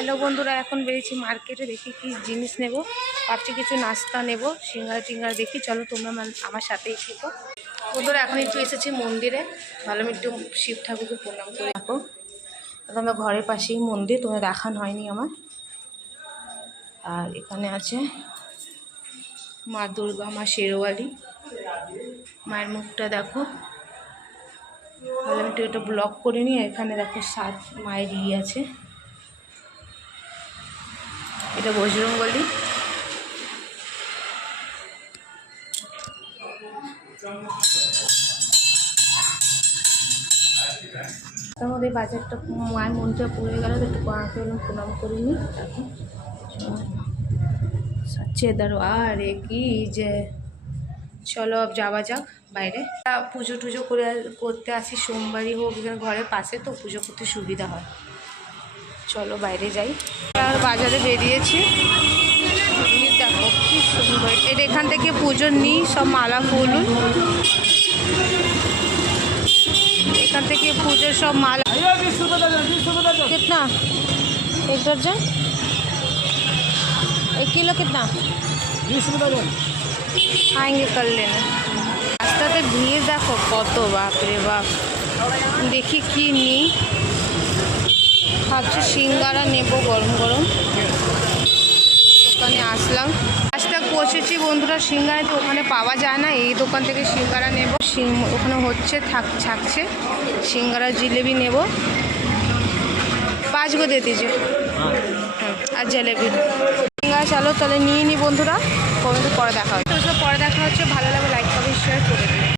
Hello বন্ধুরা, এখন বেরিয়েছি মার্কেটে, দেখি কি জিনিস নেব। ভাবছি কিছু নাস্তা নেব, সিঙ্গারা টিঙ্গারা দেখি। চলো তোমরা আমার সাথেই থেকো। বন্ধুরা এখন একটু এসেছি মন্দিরে, ভালো একটু শিব ঠাকুরকে প্রণাম করে রাখো। আমরা ঘরের পাশেই মন্দির, তোমার দেখানো হয়নি আমার। আর এখানে আছে মা দুর্গা, মা শেরওয়ালি, মায়ের মুখটা দেখো। ভালো একটু এটা ব্লক করে নিয়ে, এখানে দেখো 7 মায়ের আছে। এটা বজরংবলী। তার মধ্যে বাজারটা মায়ের মনটা পড়ে গেল, একটু প্রণাম করে নিই। এখন সচ্চে দরবারে কি যে, চলো যাওয়া যাক বাইরে। পুজো টুজো করতে আসি, সোমবারই হোক, এখানে ঘরের পাশে তো পুজো করতে সুবিধা হয়। চলো বাইরে যাই। আর বাজারে বেরিয়েছি, দেখো কি সুন্দর। এটা এখান থেকে পুজোর নিই সব মালা ফুল, এখান থেকে পুজোর সব माला। कितना 1 दर्जन 1 किलो कितना 20 दर्जन आएंगे कर लेना। রাস্তাতে ভিড় দেখো কত, বাপ রে বাপ। দেখি কি নিই, ভাবছি সিঙ্গারা নেব গরম গরম। দোকানে আসলাম, আজটা পৌঁছেছি বন্ধুরা সিঙ্গারাতে। ওখানে পাওয়া যায় না, এই দোকান থেকে সিঙ্গারা নেব। ওখানে হচ্ছে থাকছে সিঙ্গারা জিলেবি নেব। 5 गो दे दीजिए। আর জিলেবি সিঙ্গারা। চলো তাহলে নিয়ে নিই বন্ধুরা, কমেন্টে পরে দেখা হচ্ছে। পরে দেখা হচ্ছে। ভালো লাগে লাইক কমেন্ট শেয়ার করে দিই।